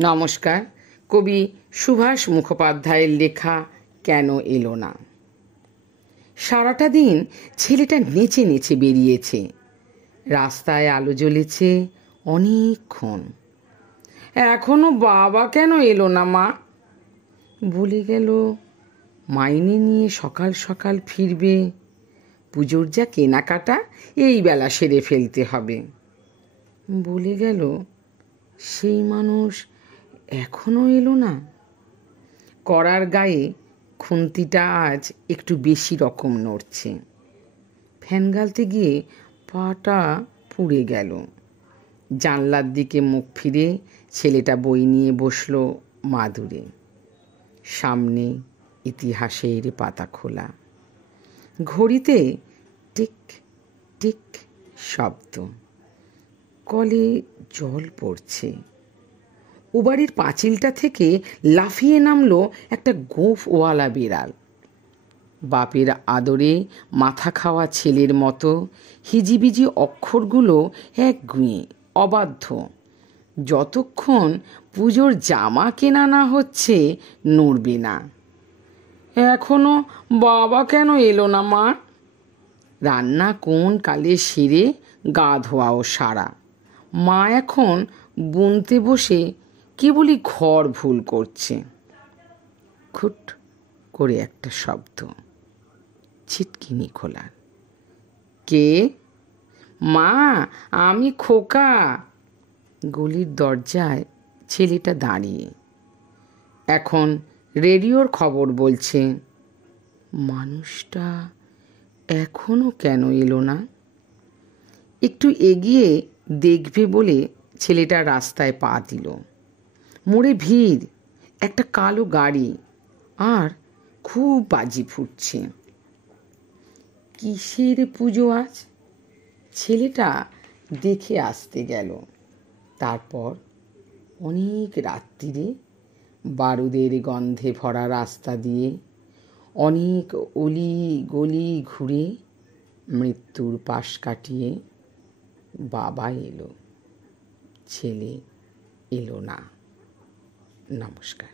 নমস্কার। কবি সুভাষ মুখোপাধ্যায়ের লেখা কেন এলো না। সারাটা দিন ছেলেটা নেচে নেচে বেরিয়েছে। রাস্তায় আলো জ্বলেছে অনেকক্ষণ। এখনো বাবা কেন এলো না মা? বলে গেল মাইনে নিয়ে সকাল সকাল ফিরবে, পুজোর যা কেনাকাটা এই বেলা সেরে ফেলতে হবে। বলে গেল সেই মানুষ এখনো এলো না। কড়ার গায়ে খুন্তিটা আজ একটু বেশি রকম নড়ছে। ফ্যান গালতে গিয়ে পাটা পুড়ে গেল। জানলার দিকে মুখ ফিরে ছেলেটা বই নিয়ে বসলো মাদুরে। সামনে ইতিহাসের পাতা খোলা। ঘড়িতে টিক টিক শব্দ। কলে জল পড়ছে। ও বাড়ির পাঁচিলটা থেকে লাফিয়ে নামলো একটা গোঁফওয়ালা বিড়াল। বাপের আদরে মাথা খাওয়া ছেলের মতো হিজিবিজি অক্ষরগুলো একগুঁয়ে অবাধ্য। যতক্ষণ পুজোর জামা কেনা না হচ্ছে নড়বে না। এখনো বাবা কেন এলো না মা? রান্না কোন কালে সেরে গা ধোয়াও সারা। মা এখন বুনতে বসে কেবলই ঘর ভুল করছে। খুট করে একটা শব্দ, ছিটকিনি খোলার। কে? মা, আমি খোকা। গলির দরজায় ছেলেটা দাঁড়িয়ে। এখন রেডিওর খবর বলছে মানুষটা এখনো কেন এলো না। একটু এগিয়ে দেখবে বলে ছেলেটা রাস্তায় পা দিল। মোড়ে ভিড়, একটা কালো গাড়ি, আর খুব বাজি ফুটছে। কিসের পুজো আজ? ছেলেটা দেখে আসতে গেল। তারপর অনেক রাত্রিরে বারুদের গন্ধে ভরা রাস্তা দিয়ে অনেক অলি গলি ঘুরে মৃত্যুর পাশ কাটিয়ে বাবা এলো, ছেলে এলো না। নমস্কার।